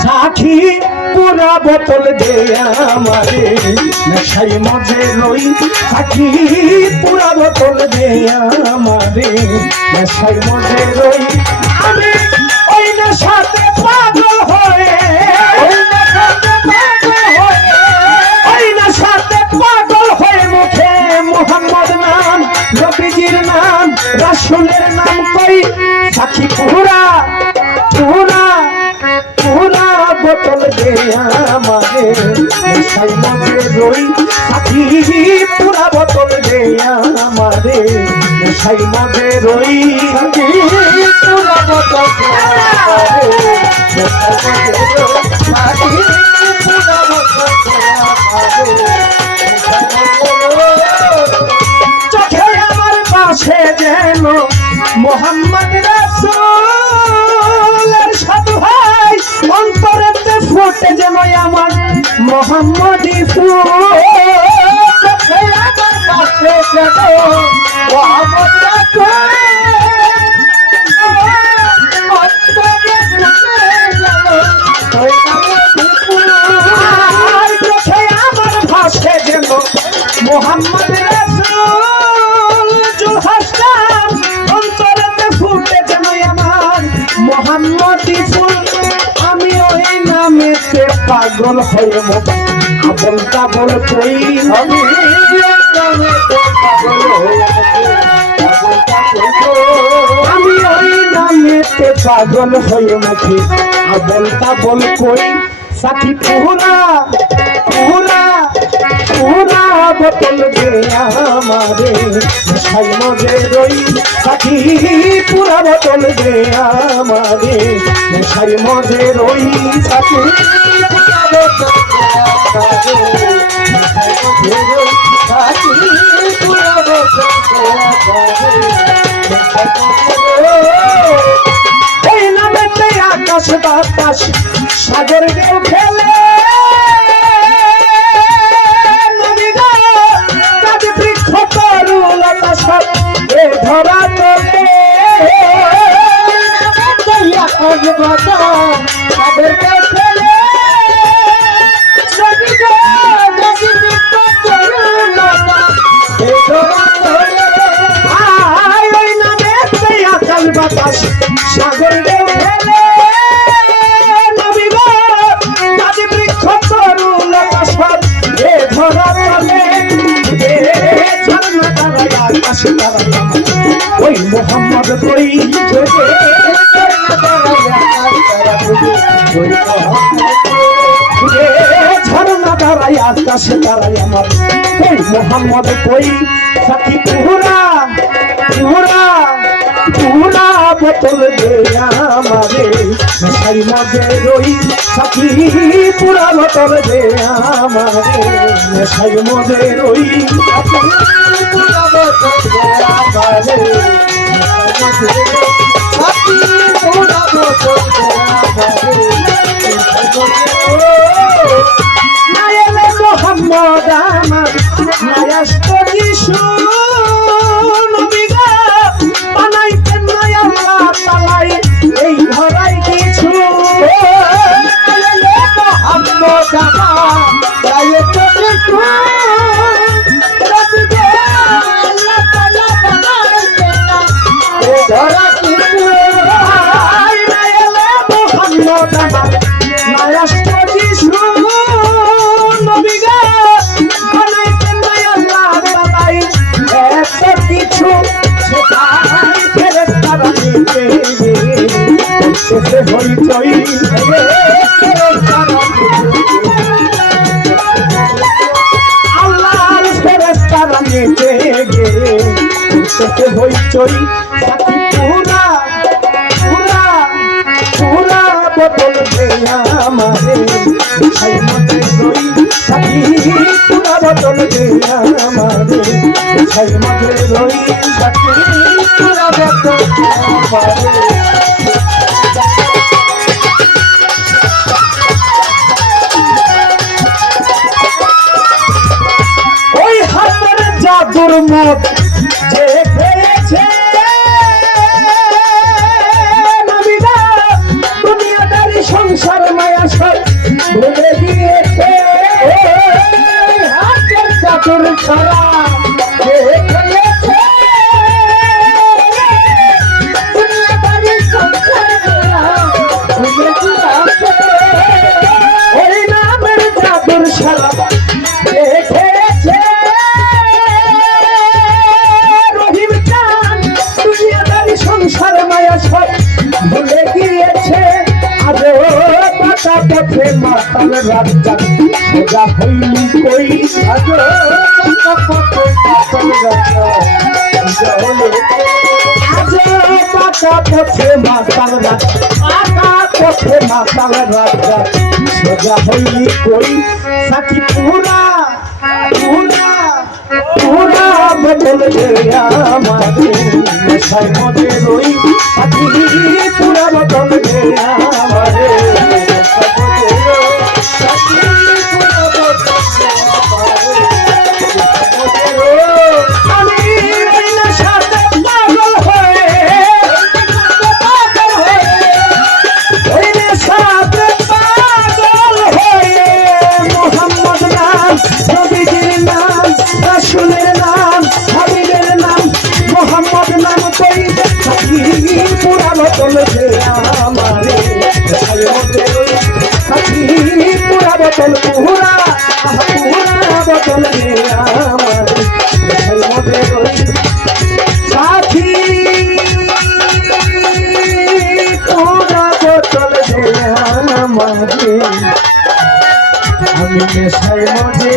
সাখী পুরা বোতল দে আমারে নেশাই মজে রই সাখী পুরা বোতল দে আমারে নেশাই মজে রই আমি ওই নেশাতে পাগল হয়ে ওই নেশাতে পাগল হয়ে মুখে মোহাম্মদ নাম নবীজির নাম রাসূলের নাম কই সাখী পুরা পুরা পুরা বোতল দে আমারে নেশাই মজে রই সাথী পুরা বোতল দে আমারে নেশাই মজে রই সাথী পুরা বোতল দে আমারে নেশাই মজে রই সাথী পুরা বোতল দে আমারে চোখে আমার পাশে যেন মোহাম্মদ রাসূলের সাধু ভাই অন্তরেতে ফুটে যেন আমার মোহাম্মদী ফুল চোখে আমার পাশে যেন মোহাম্মদ রাসূল অন্তরে ফুটে যেন মোহাম্মদী ফুল চোখে আমার ভাসে যেন মোহাম্মদ রাসূল জুলহাসনাম অন্তরেতে ফুটে যেন আমার মোহাম্মদী ফুল আমি ওই নামেতে পাগল হয়ে মুখ আবল তাবল কই আমি নামেতে পাগল হয়ে আমি ওই নামেতে পাগল হয়ে মুখে আবল তাবল কই সাথী পুরা পুরা পুরা বোতল দে আমারে নেশাই মজে রই সাথী পুরা বোতল দে আমারে নেশাই মজে রই সাথী পুরা বোতল দে আমারে নেশাই মজে রই সাথী পুরা বোতল দে আমারে নেশাই মজে রই এই নামেতে আকাশ বাতাস সাগর ঢেউ খেলে ধরা তোলে আকাশ বাতাস সাগর ঢেউ খেলে ওই নামেতে আকাশ বাতাস সাগর ঢেউ খেলে নবী গো গাছে বৃক্ষ তরু লতা সব এ ধরা তোলে ঝরনা তারা আকাশে তারা ওই মোহাম্মদ কই ঝরনা তারাই আকাশে তারাই আমার ওই মোহাম্মদ কই সাথী পুরা পুরা পুরা বোতল দে আমারে নেশাই মজে রই সাথী পুরা বোতল দে আমারে নেশাই মজে রই পুরা বোতল দে আমারে নেশাই মজে রই সাথী পুরা বোতল দে আমারে নেশাই মজে রই নাইলে মোহাম্মদ আমার নায়াস্ত যিশু নবী গো বানাইতেন না আল্লাহ তাআলাই এই ধরাই কিছু নাইলে মোহাম্মদ আমার নায়াস্ত যিশু নবী গো আল্লাহ তাআলা বানাইতেন না এই ধরা কিছু নাইলে মোহাম্মদ আমার নায়াস্ত যিশু নবী গো বানাইতেন না আল্লাহ তাআলাই এত কিছু সেটাই ফেরেশতারা নিতে করতেছে হইচই আল্লাহর ফেরেশতারা নিতে করতেছে হইচই সাথী পুরা পুরা পুরা বোতল দে আমারে নেশাই মজে রই সাথী পুরা বোতল দে আমারে নেশাই মজে রই সাথী পুরা বোতল দে আমারে ওই হাতের জাদুর মত যে পেয়েছে নবী গো বাঁকা পথে মাতাল রাজা সোজা হইলি কই আজো কপটে মাতাল রাজা বাঁকা পথে মাতাল রাজা বাঁকা পথে মাতাল রাজা সোজা হইলি কই সাকি পুরা পুরা পুরা বদল গেয়া আমারে নেশার মধ্যে রই সাকি পুরা বদল গেয়া আমারে আমি ওই নেশাতে পাগল হয়ে ওই নেশাতে পাগল হয়ে মোহাম্মদ নাম নবীজির নাম রাসূলের নাম হাবিবের নাম মোহাম্মদ নাম কই সাকি পুরা বদল গেয়া আমারে সাকি পুরা বদল পুরা বদল গেয়া আমারে সাথী পুরা বদল গেয়া আমারে আমি নেশায় মজে